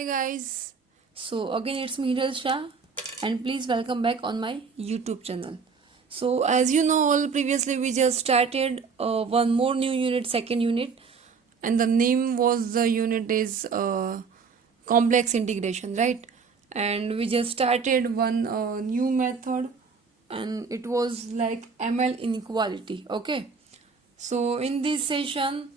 Hi guys, so again it's me Hiral Shah and please welcome back on my YouTube channel. So as you know all previously we just started one more new unit, second unit, and the name was the unit is complex integration, right? And we just started one new method and it was like ML inequality, okay? So in this session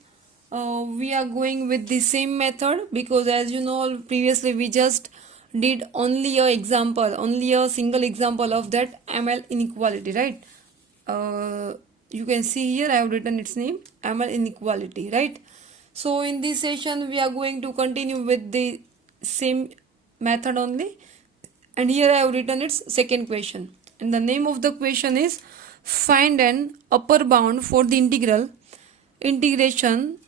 we are going with the same method because as you know previously we just did only a single example of that ML inequality, right? You can see here I have written its name ML inequality, right? So in this session we are going to continue with the same method only, and here I have written its second question, and the name of the question is find an upper bound for the integration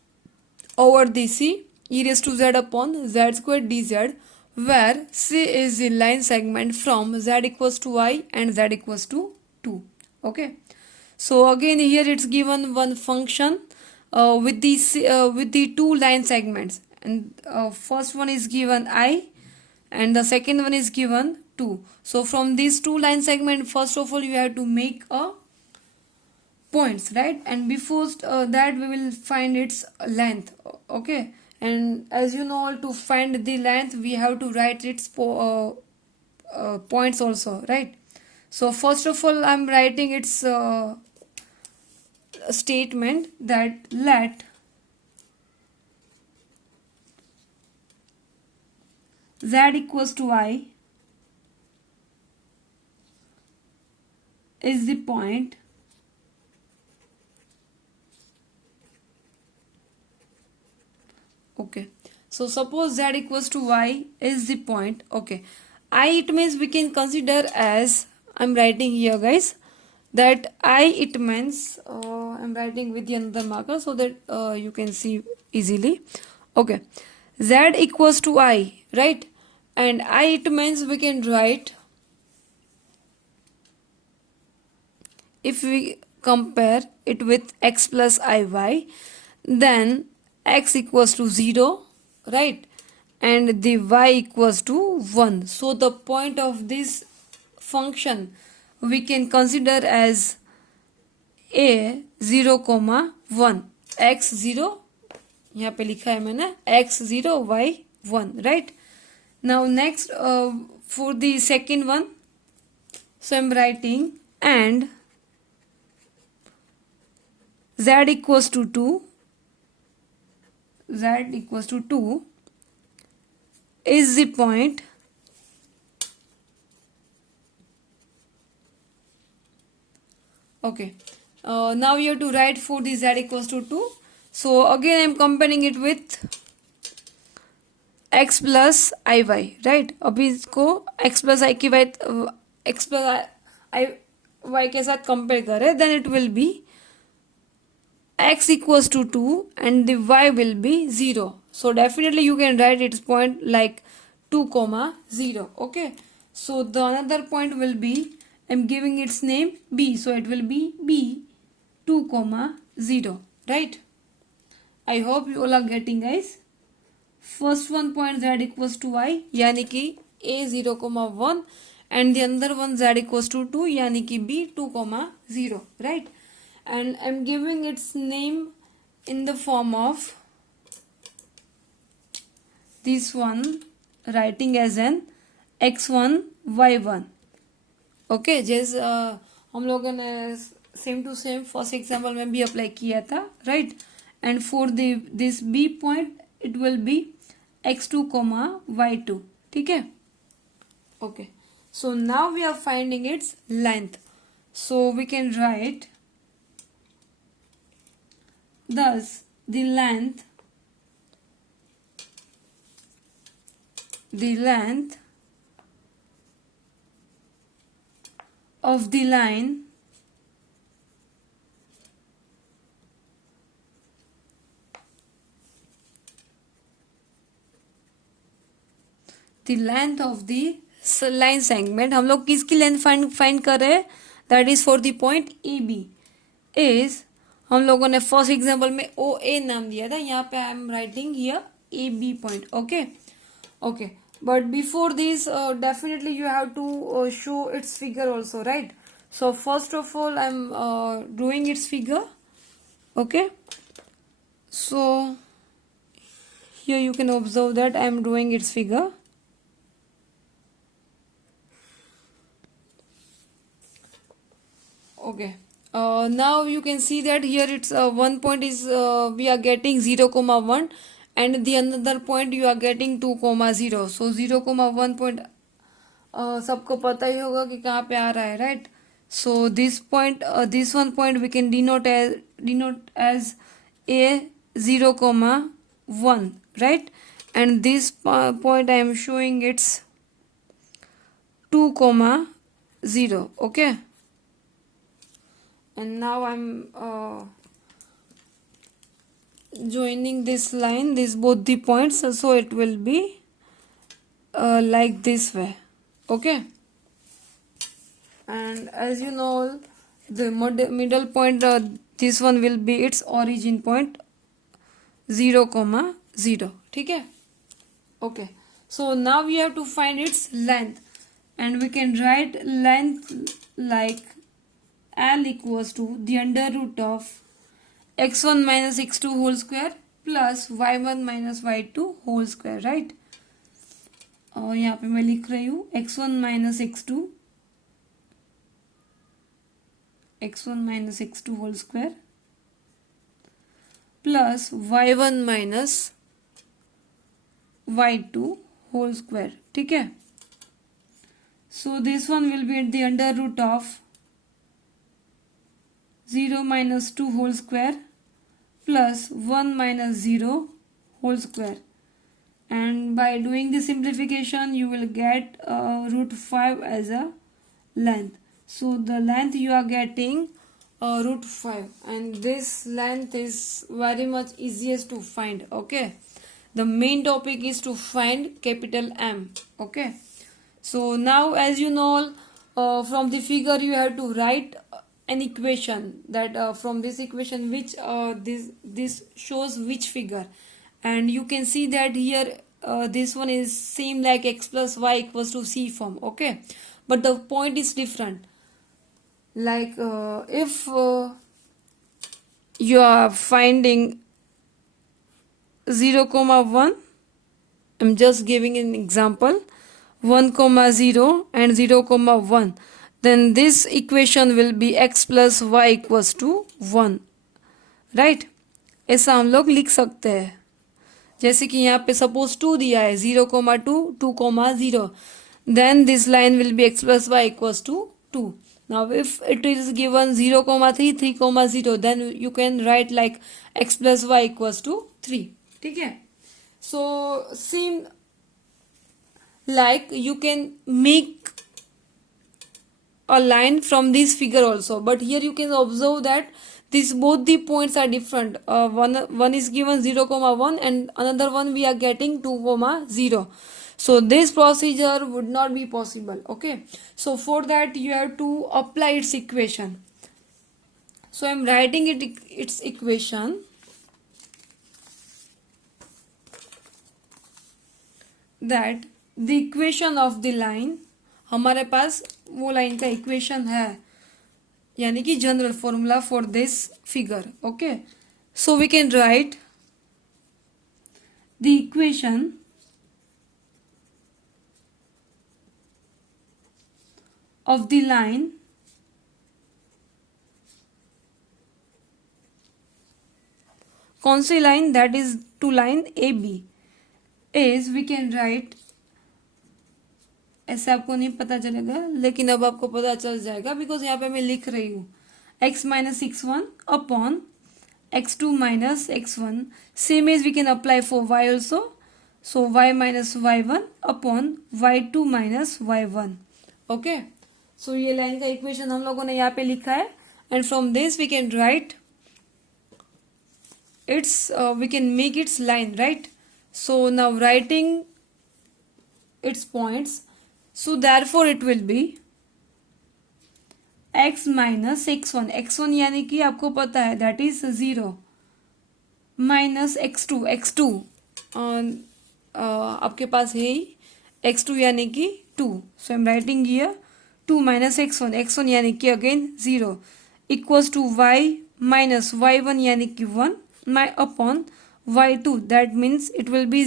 over the c e raised to z upon z square dz, where c is the line segment from z equals to I and z equals to 2. Okay, so again here it's given one function with the two line segments, and first one is given I and the second one is given 2. So from these two line segment, first of all you have to make a points, right? And before that we will find its length. Okay, and as you know to find the length we have to write its points also, right? So first of all I'm writing its statement that let z equals to I is the point okay. So suppose z equals to y is the point. Okay, I it means we can consider as I'm writing here guys that I it means I'm writing with the another marker so that you can see easily. Okay, z equals to I, right? And I it means we can write, if we compare it with x plus iy, then x equals to 0, right? And the y equals to 1. So the point of this function we can consider as a 0, 1 x 0, यहाँ पे लिखा है मैंने x 0 y 1, right? Now next for the second one, so I'm writing and z equals to 2, z equals to 2 is the point okay. Now you have to write for the z equals to 2. So again I'm comparing it with x plus iy, right? अभी इसको x plus i की x plus i y के साथ compare करें, then it will be x equals to 2 and the y will be 0. So definitely you can write its point like 2 comma 0. Okay, so the another point will be I'm giving its name b, so it will be b 2 comma 0, right? I hope you all are getting guys. First one point z equals to y यानी कि a 0 comma 1 and the other one z equals to 2 यानी कि b 2 comma 0, right? And I'm giving its name in the form of this one, writing as an x1 y1. Okay, जैसे हम लोगों ने same to same first example में भी apply किया था, right? And for this B point it will be x2 comma y2, ठीक है? Okay, so now we are finding its length, so we can write thus the length of the line line segment, हम लोग किसकी length find कर रहे हैं, that is for the point A B is, हम लोगों ने फर्स्ट एग्जांपल में ओ ए नाम दिया था, यहाँ पे I am writing here A B point. Okay Okay, but before this, definitely you have to show its figure also, right? So first of all, I'm doing its figure. Okay, so here you can observe that I am drawing its figure. Okay, now you can see that here it's one point is we are getting 0 comma 1, and the another point you are getting 2 comma 0. So 0 comma 1 point सबको पता ही होगा कि कहाँ पे आ रहा है, right? So this point, this one point we can denote as a 0 comma 1, right? And this point I am showing it's 2 comma 0. Okay, and now I'm joining this line, this both the points, so it will be like this way. Okay, and as you know, the middle point, this one will be its origin point 0 comma 0. ठीक है? Okay, so now we have to find its length, and we can write length like L equals to the under root of x1 minus x2 whole square plus y1 minus y2 whole square, right? और यहाँ पे मैं लिख रही हूँ x1 minus x2 whole square plus y1 minus y2 whole square. ठीक है? So this one will be at the under root of 0 minus 2 whole square plus 1 minus 0 whole square, and by doing the simplification you will get root 5 as a length. So the length you are getting root 5, and this length is very much easiest to find. Okay, the main topic is to find capital M. Okay, so now as you know, from the figure you have to write an equation that from this equation which this shows which figure, and you can see that here this one is same like x plus y equals to c form. Okay, but the point is different. Like if you are finding 0 comma 1, I'm just giving an example, 1 comma 0 and 0 comma 1, then this equation will be x plus y equals to 1, right? ऐसा हम लोग लिख सकते हैं. जैसे कि यहाँ पे सपोज 2 दिया है, 0 comma 2, 2 comma 0, then this line will be x plus y equals to 2. Now if it is given 0 comma 3, 3 comma 0, then you can write like x plus y equals to 3. ठीक है? So seem like you can make a line from this figure also, but here you can observe that this both the points are different. One is given 0 comma 1 and another one we are getting 2 comma 0. So this procedure would not be possible. Okay, so for that you have to apply its equation. So I am writing its equation that the equation of the line, हमारे पास वो line का equation है, यानी कि general formula for this figure. Okay, so we can write the equation of the line कौन सी line, that is to line AB, is we can write, ऐसे आपको नहीं पता चलेगा लेकिन अब आपको पता चल जाएगा बिकॉज यहाँ पे मैं लिख रही हूँ x minus x1 upon x2 minus x1, same as we can apply for y also. So y minus y1 upon y2 minus y1. Okay, so ये लाइन का इक्वेशन हम लोगों ने यहाँ पे लिखा है, and from this we can write its we can make its line, right? So now writing its points, so therefore it will be x minus x1, x1 यानी कि आपको पता है that is 0, minus x2, x2 आपके पास है ही x2 यानी कि 2. So I am writing here 2 minus x1 यानी कि again 0 equals to y minus y1 यानी कि 1 my upon y2 that means it will be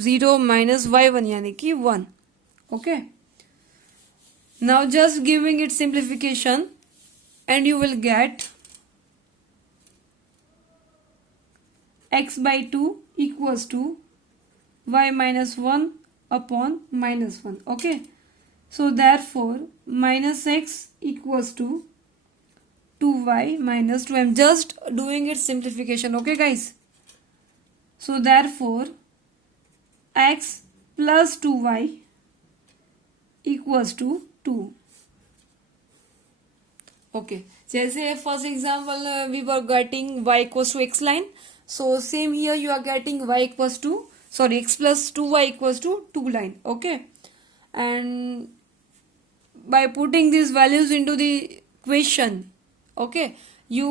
0 minus y1 यानी कि 1. Okay, now just giving it simplification and you will get x by 2 equals to y minus 1 upon minus 1. Okay, so therefore minus x equals to 2y minus 2. I am just doing its simplification. Okay guys, so therefore x plus 2y equals to 2. Okay, जैसे first example we were getting y equals to x line, so same here you are getting y equals to x plus 2y equals to 2 line. Okay, and by putting these values into the equation, okay, you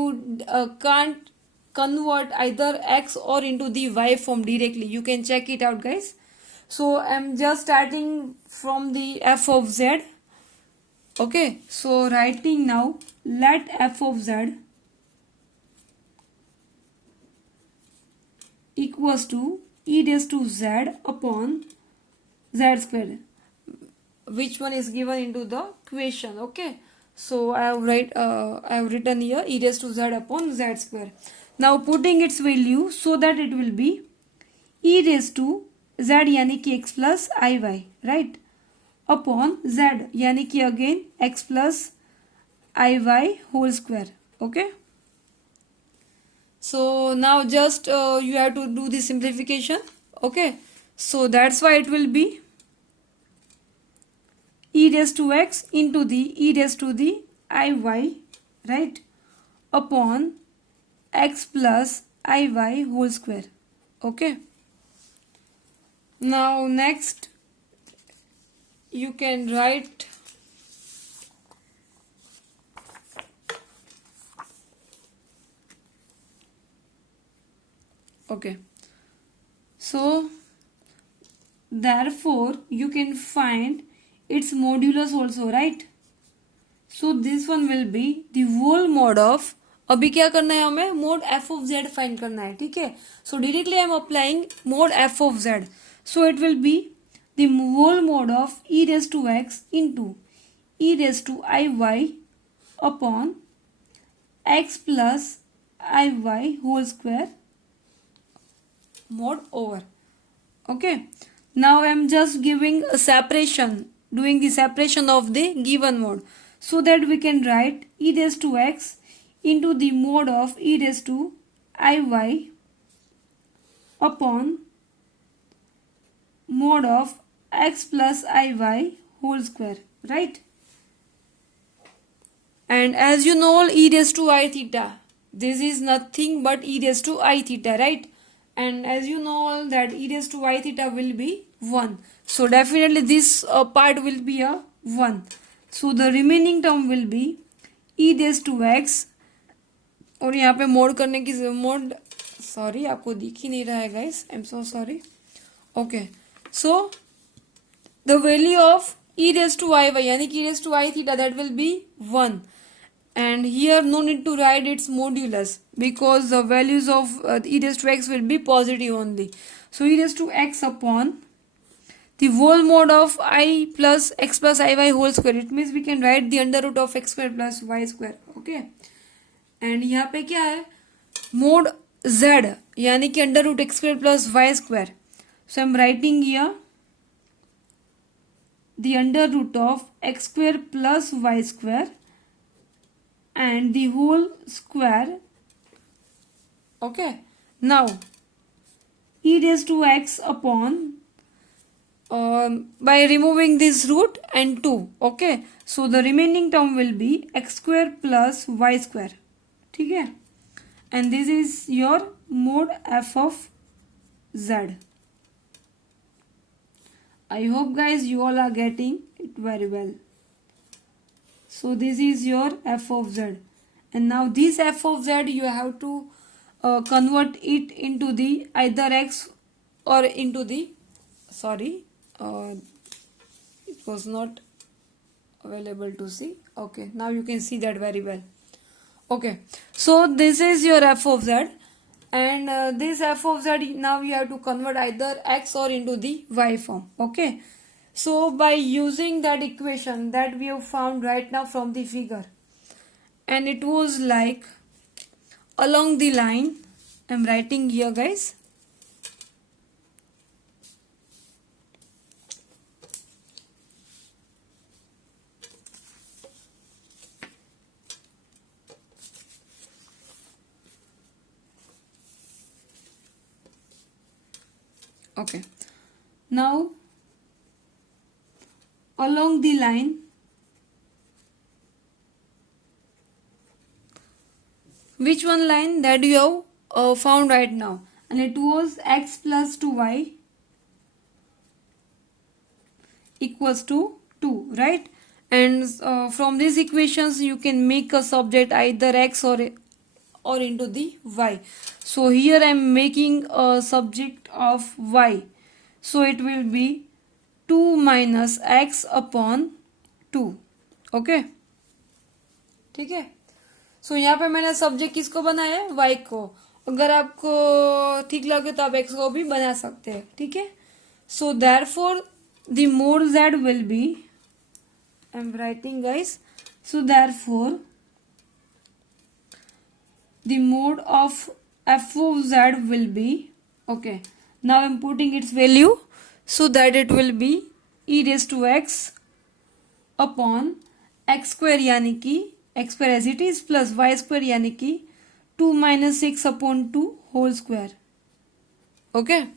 can't convert either x or into the y form directly. You can check it out guys. So I'm just starting from the f of z. Okay, so writing now, let f of z equals to e raised to z upon z square, which one is given into the equation. Okay, so I have written here e raised to z upon z square. Now putting its value so that it will be e raised to z यानी कि x plus iy, right, upon z यानी कि again x plus iy whole square. Okay, so now just you have to do the simplification. Okay, so that's why it will be e raised to x into the e raised to the iy, right, upon x plus iy whole square. Okay, now next you can write okay, so therefore you can find its modulus also, right. So this one will be the whole mod of, अभी क्या करना है हमें, mode F of Z find करना है. ठीक है, सो directly I am applying mode F of Z. So it will B the whole mod of e raised to x into e raised to iy upon x plus iy whole square mod over. Okay, now I am just giving a separation, doing the separation of the given mod, so that we can write e raised to x into the mod of e raised to iy upon mod of x plus iy whole square, right. And as you know e raised to I theta, this is nothing but e raised to I theta, right. And as you know that e raised to I theta will be 1, so definitely this part will be a 1. So the remaining term will be e raised to x, और यहाँ पे mode करने की mode, sorry आपको दिख ही नहीं रहा है guys, I am so sorry. Okay, so the value of e raised to iy यानी कि e raised to I theta, that will be 1. And here no need to write its modulus because the values of e raised to x will be positive only. So e raised to x upon the whole mod of I plus x plus iy whole square. It means we can write the under root of x square plus y square. Okay, and यहाँ पे क्या है, mod z यानी कि under root x square plus y square. So I am writing here the under root of x square plus y square and the whole square. Okay, now e raised to x upon by removing this root and 2. Okay, so the remaining term will be x square plus y square. ठीक है, and this is your mod f of z. I hope guys you all are getting it very well. So this is your f of z, and now this f of z you have to convert it into the either x or into the sorry, it was not available to see. Okay, now you can see that very well. Okay, so this is your f of z, and this f of z, now you have to convert either x or into the y form. Okay, so by using that equation that we have found right now from the figure, and it was like along the line, I'm writing here, guys. Okay, now along the line, which one line that you have found right now, and it was x plus 2y equals to 2, right? And from these equations you can make a subject either x or into the y. So here I am making a subject of y, so it will be 2 minus x upon 2. Okay, ठीक है. सो यहाँ पे मैंने subject किसको बनाया है, y को. अगर आपको ठीक लगे तो आप x को भी बना सकते हैं, ठीक है. So therefore the mode z will be, I am writing guys, so therefore the mode of f of z will be, okay, now I'm putting its value, so that it will be e raised to x upon x square यानी कि x square as it is plus y square यानी कि 2 minus 6 upon 2 whole square. Okay,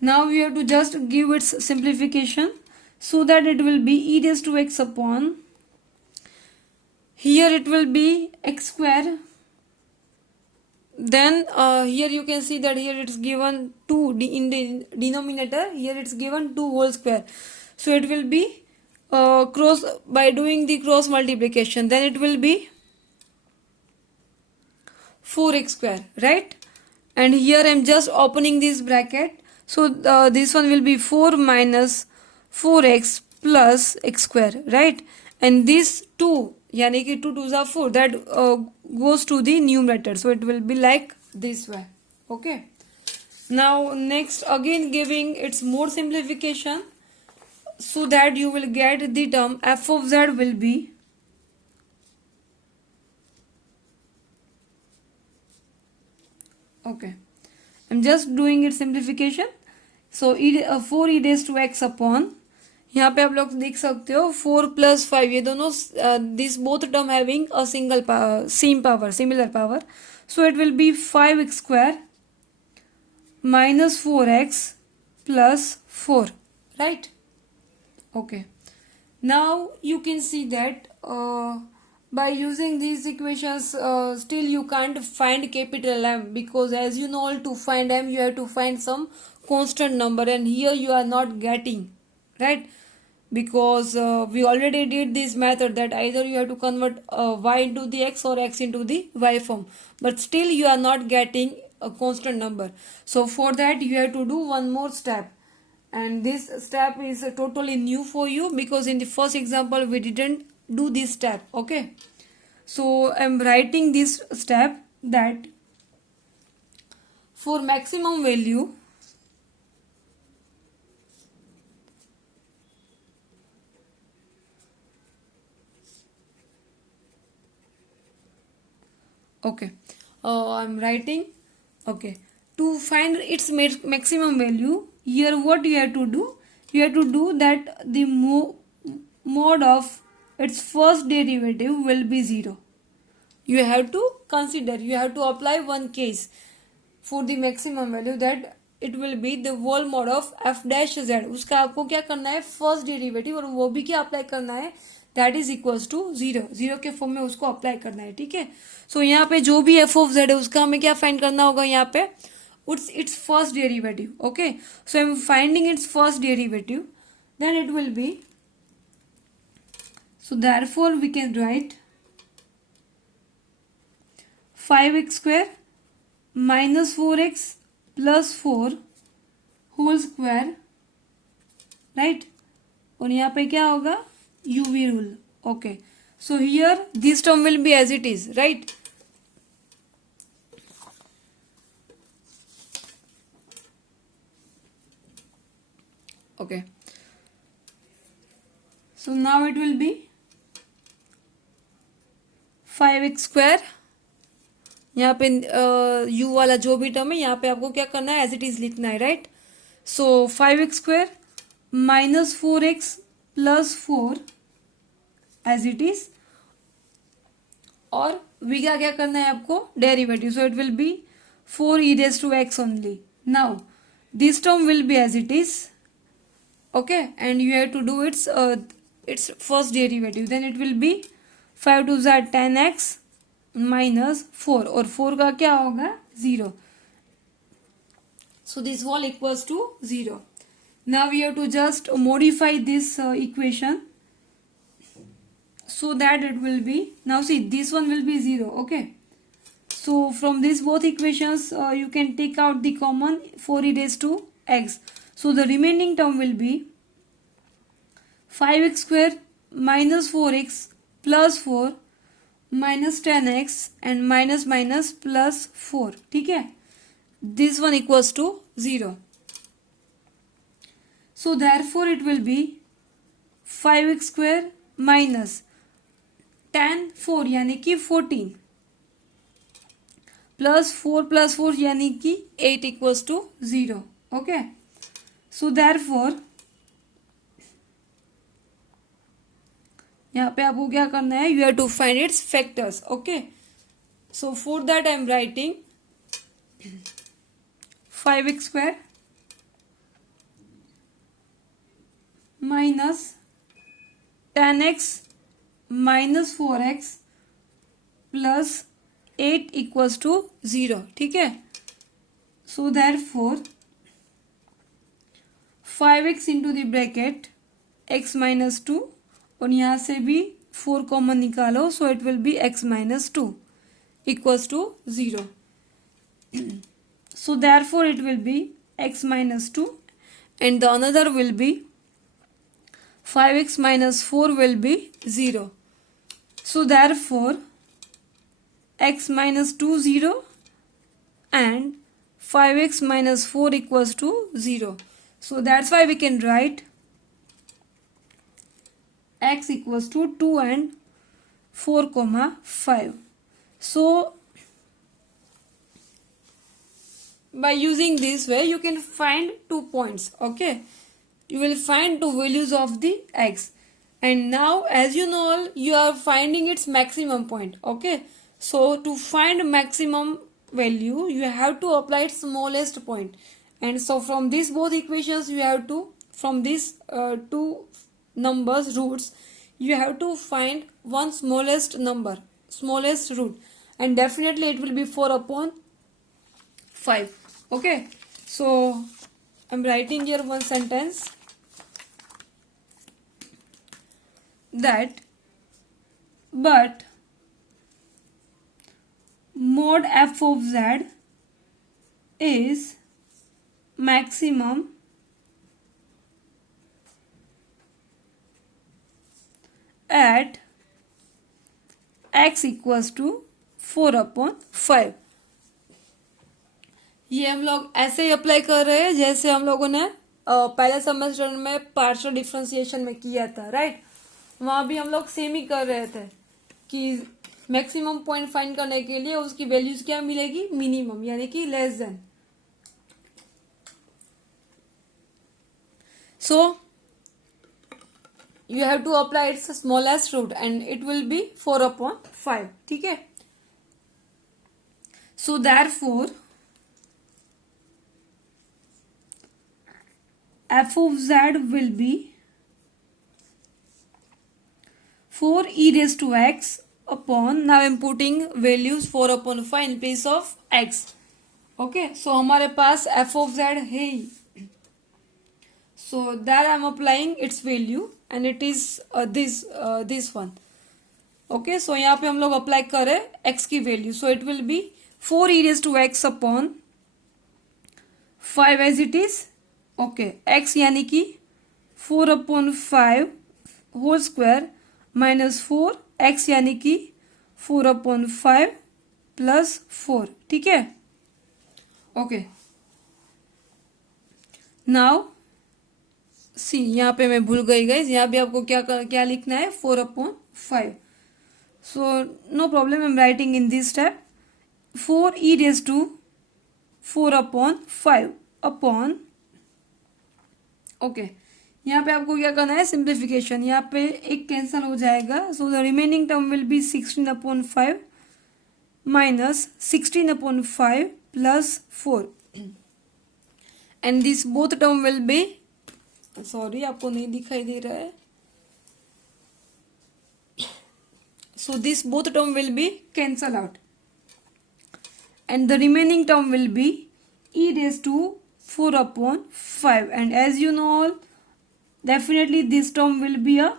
now we have to just give its simplification, so that it will be e raised to x upon, here it will be x square, then here you can see that here it's given 2 in the denominator, here it's given 2 whole square, so it will be cross, by doing the cross multiplication, then it will be 4x square, right? And here I'm just opening this bracket, so this one will be 4 minus 4x plus x square, right? And this 2 यानी कि 2 2s are 4, that goes to the numerator, so it will be like this way. Okay, now next again giving its more simplification, so that you will get the term f of z will be, okay, I'm just doing its simplification, so 4 e raised to x upon, यहाँ पे आप लोग देख सकते हो 4 plus 5, ये दोनों this both term having a single same power, similar power, so it will be 5x square minus 4x plus 4, right? Okay, now you can see that by using these equations still you can't find capital M, because as you know, to find M you have to find some constant number, and here you are not getting, right? Because we already did this method that either you have to convert y into the x or x into the y form, but still you are not getting a constant number. So for that you have to do one more step, and this step is totally new for you, because in the first example we didn't do this step. Okay, so I'm writing this step, that for maximum value, okay, I'm writing, okay, to find its maximum value, here what you have to do, you have to do that the mode of its first derivative will be 0. You have to consider, you have to apply one case for the maximum value, that it will be the whole mode of f dash z, उसका आपको क्या करना है, first derivative, और वो भी क्या apply करना है, दैट इज इक्वल्स टू 0, 0 के फॉर्म में उसको अप्लाई करना है, ठीक है. सो यहाँ पे जो भी f ऑफ z है उसका हमें क्या फाइंड करना होगा, यहाँ पे its first derivative. Okay, so I'm finding its first derivative, then it will be, so therefore we can write 5x square minus 4x plus 4 whole square, right, और यहाँ पे क्या होगा, UV rule. Okay, so here this term will be as it is, right. Okay, so now it will be 5x square. यहाँ पे u वाला जो भी टर्म है यहाँ पे आपको क्या करना है, एज इट इज लिखना है, right. So 5x square minus 4x plus 4 as it is, और v का क्या करना है आपको, derivative. So it will be 4e raised to x only. Now this term will be as it is. Okay, and you have to do its first derivative. Then it will be 5 to z 10x minus 4, और 4 का क्या होगा, 0. So this whole equals to 0. Now we have to just modify this equation so that it will be, now see this one will be 0. Okay, so from these both equations you can take out the common 4e raised to x. So the remaining term will be 5x square minus 4x plus 4 minus 10x and minus minus plus 4. ठीक है, this one equals to 0. So therefore it will be 5x square minus 10 4 यानी कि 14 plus 4 यानी कि 8 equals to 0. Okay, so therefore यहाँ पे आपको क्या करना है, you have to find its factors. Okay, so for that I am writing 5x square minus 10x minus 4x plus 8 equals to 0. ठीक है, so therefore 5x into the bracket x minus 2, और यहाँ से भी 4 कॉमन निकालो, so it will be x minus 2 equals to 0. So therefore it will be x minus 2 and the another will be 5x minus 4 will be 0. So therefore x minus 2 0 and 5x minus 4 equals to 0. So that's why we can write x equals to 2 and 4 comma 5. So by using this way you can find 2 points. Okay, you will find 2 values of the x, and now as you know you are finding its maximum point. Okay, so to find maximum value you have to apply its smallest point, and so from these both equations you have to, from these two numbers roots, you have to find one smallest number, smallest root, and definitely it will be 4 upon 5. Okay, so I'm writing here one sentence that but mod f of z is maximum at x equals to 4 upon 5. ये हम लोग ऐसे ही apply कर रहे हैं जैसे हम लोगों ने पहले सेमेस्टर में पार्शियल डिफरेंशिएशन में किया था, राइट. वहां भी हम लोग सेम ही कर रहे थे कि मैक्सिमम पॉइंट फाइंड करने के लिए उसकी वैल्यूज क्या मिलेगी, मिनिमम यानी कि less than. So you have to apply its smallest root and it will be 4 upon 5. ठीक है, so therefore f of z will be 4e raised to x upon, now I'm putting values 4 upon 5 in place of x. Okay, so हमारे पास f of z है, so there I'm applying its value and it is this one. Okay, so यहाँ पे हम लोग apply करें x की value, so it will be 4e raised to x upon 5 as it is, okay, x यानी कि 4/5 whole square minus 4, x यानी कि 4/5 प्लस 4, ठीक है। ओके, नाउ सी, यहाँ पे मैं भूल गई गाइस, यहाँ भी आपको क्या क्या लिखना है, 4/5। So no problem, I am writing in this step 4e⁻⁴/5 upon, okay, यहाँ पे आपको क्या करना है, सिंप्लीफिकेशन, यहाँ पे एक कैंसल हो जाएगा, so the remaining term will B 16/5 minus 16/5 plus 4 and this both term will B, sorry आपको नहीं दिखाई दे रहा है, so this both term will be cancel out and the remaining term will be e⁻⁴/5 and as you know all, definitely this term will be a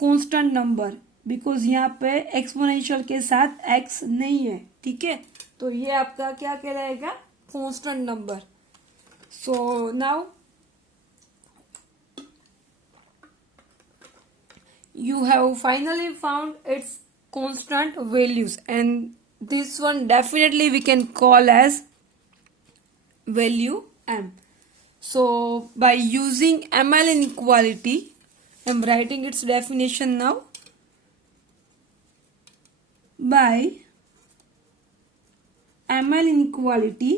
constant number because यहाँ पे exponential के साथ x नहीं है, ठीक है, तो ये आपका क्या कहलाएगा, constant number. So now you have finally found its constant values and this one definitely we can call as value m. So by using ml inequality, I am writing its definition now. By ml inequality,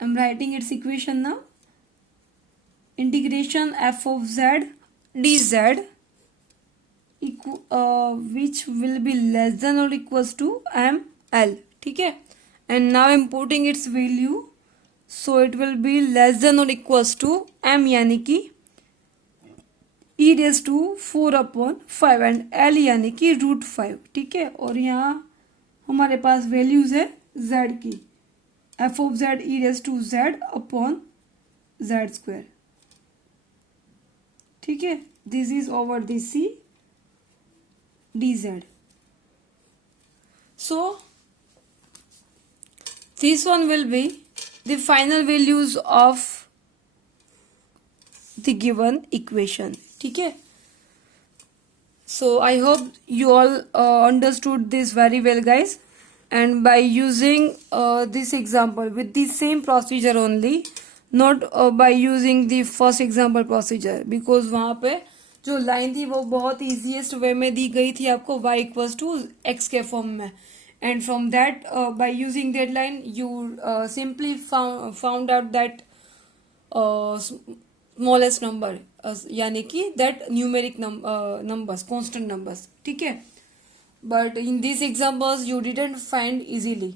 I am writing its equation now. Integration f of z dz which will be less than or equals to ml, ठीक है, and now I am putting its value, so it will be less than or equals to m यानी कि e⁻⁴/5 and l यानी कि √5, ठीक है, और यहाँ हमारे पास वैल्यूज है z की, f of z e⁻z/z², ठीक है, this is over this c dz. So this one will be the final values of the given equation, ठीक है. So I hope you all understood this very well guys, and by using this example with the same procedure only, not by using the first example procedure, because वहाँ पे जो line थी वो बहुत easiest वे में दी गई थी आपको y=x के फॉर्म में, and from that by using that line you simply found out that smallest number, यानी कि that numeric numbers, constant numbers, ठीक है, but in these examples you didn't find easily.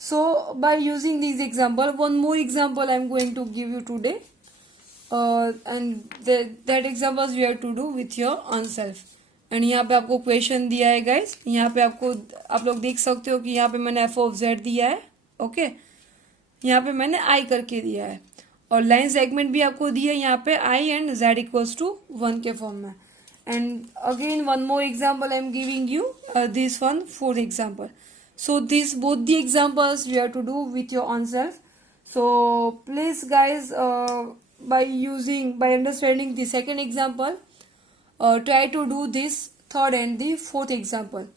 So by using these example, one more example I am going to give you today, and that examples we have to do with your own self. And यहाँ पे आपको question दिया है guys, यहाँ पे आपको आप लोग देख सकते हो कि यहाँ पे मैंने f of z दिया है, ओके, यहाँ पे मैंने i करके दिया है, और लाइन सेगमेंट भी आपको दिया है यहाँ पे i and z equals to 1 के फॉर्म में. And again one more example I am giving you, this one fourth example. So these both the examples you have to do with your own self. So please guys, by understanding the second example, try to do this third and the fourth example.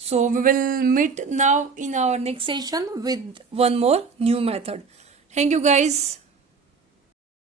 So we will meet now in our next session with one more new method. Thank you guys.